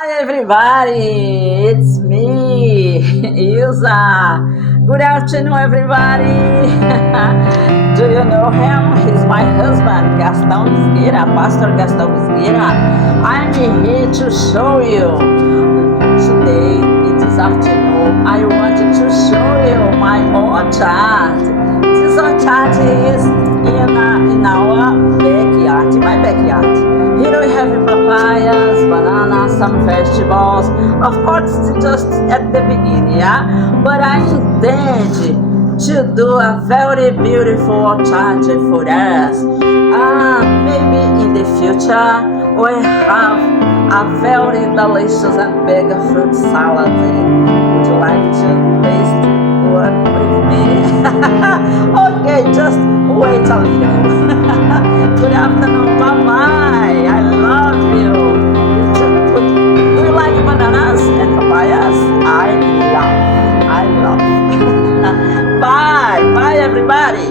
Hi everybody, it's me, Ilza. Good afternoon, everybody. Do you know him? He's my husband, Gastão Visgueira, Pastor Gastão Visgueira. I'm here to show you. Today, it is afternoon. I wanted to show you my orchard. This orchard is in our backyard, my backyard. Here we have papayas, bananas, some vegetables. Of course, it's just at the beginning, yeah? But I intend to do a very beautiful orchard for us. Maybe in the future, we have a very delicious and big fruit salad. Would you like to taste one with me? Okay, just wait a little. Good afternoon, bye-bye. I love you. Do you like bananas and papayas? I love. Bye. Bye, everybody.